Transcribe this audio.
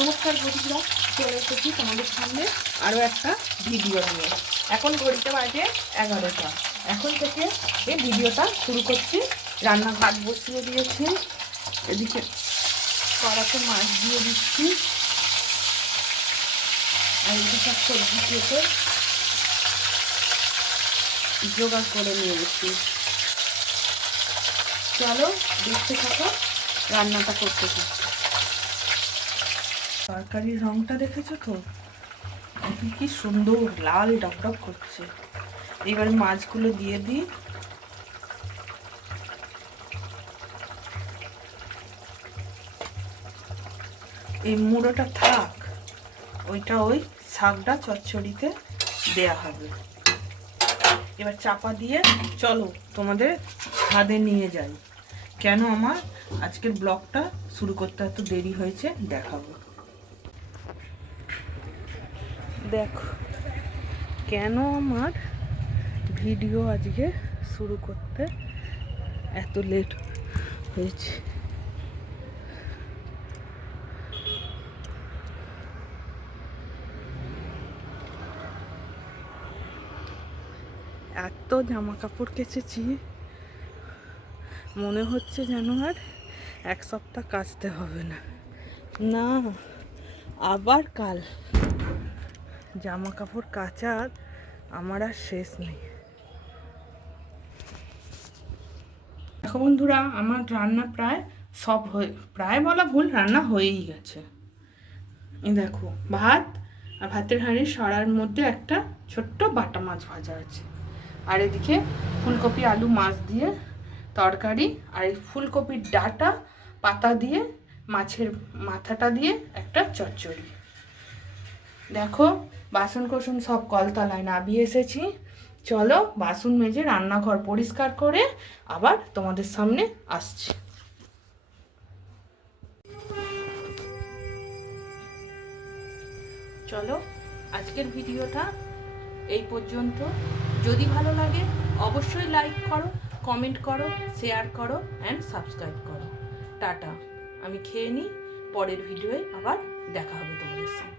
নমস্কার বন্ধুরা, চলে এসেছি তোমাদের সামনে আরও একটা ভিডিও নিয়ে। এখন ঘড়িতে বাজে 11টা। এখন থেকে এই ভিডিওটা শুরু করছি। রান্না ভাত বসিয়ে দিয়েছি, এদিকে কড়াতে মাছ দিয়ে দিচ্ছি, আর এদিকে সব সবজি কেটে জোগাড় করে নিয়ে এসেছি। চলো দেখতে থাকো রান্নাটা করতে থাকো। তরকারির রংটা দেখেছো তো, কি সুন্দর লাল টকটক করছে। এবার মাছগুলো দিয়ে দিই। এই মুড়োটা থাক, ওইটা ওই শাকটা চচ্চড়িতে দেয়া হবে। এবার চাপা দিয়ে চলো তোমাদের ছাদে নিয়ে যাই। কেন আমার আজকের ব্লগটা শুরু করতে এত দেরি হয়েছে দেখাবো। দেখো কেন আমার ভিডিও আজকে শুরু করতে এত লেট হয়েছে। এত জামা কাপড় কেচেছি, মনে হচ্ছে যেন আর এক সপ্তাহ কাচতে হবে না। না, আবার কাল। জামা কাপড় কাচার আমার আর শেষ নেই। দেখো বন্ধুরা, আমার রান্না প্রায় সব প্রায় বলা ভুল, রান্না হয়েই গেছে। এই দেখো ভাত, আর ভাতের হাঁড়ির সরার মধ্যে একটা ছোট্ট বাটা মাছ ভাজা আছে, আর এদিকে ফুলকপি আলু মাছ দিয়ে তরকারি, আর এই ফুলকপির ডাঁটা পাতা দিয়ে মাছের মাথাটা দিয়ে একটা চচ্চড়ি। দেখো বাসন কোসন সব কলতলায় নামিয়ে এসেছি। চলো বাসন মেজে রান্নাঘর পরিষ্কার করে আবার তোমাদের সামনে আসছি। চলো আজকের ভিডিওটা এই পর্যন্ত। যদি ভালো লাগে অবশ্যই লাইক করো, কমেন্ট করো, শেয়ার করো অ্যান্ড সাবস্ক্রাইব করো। টাটা, আমি খেয়ে নিই, পরের ভিডিওয়ে আবার দেখা হবে তোমাদের সঙ্গে।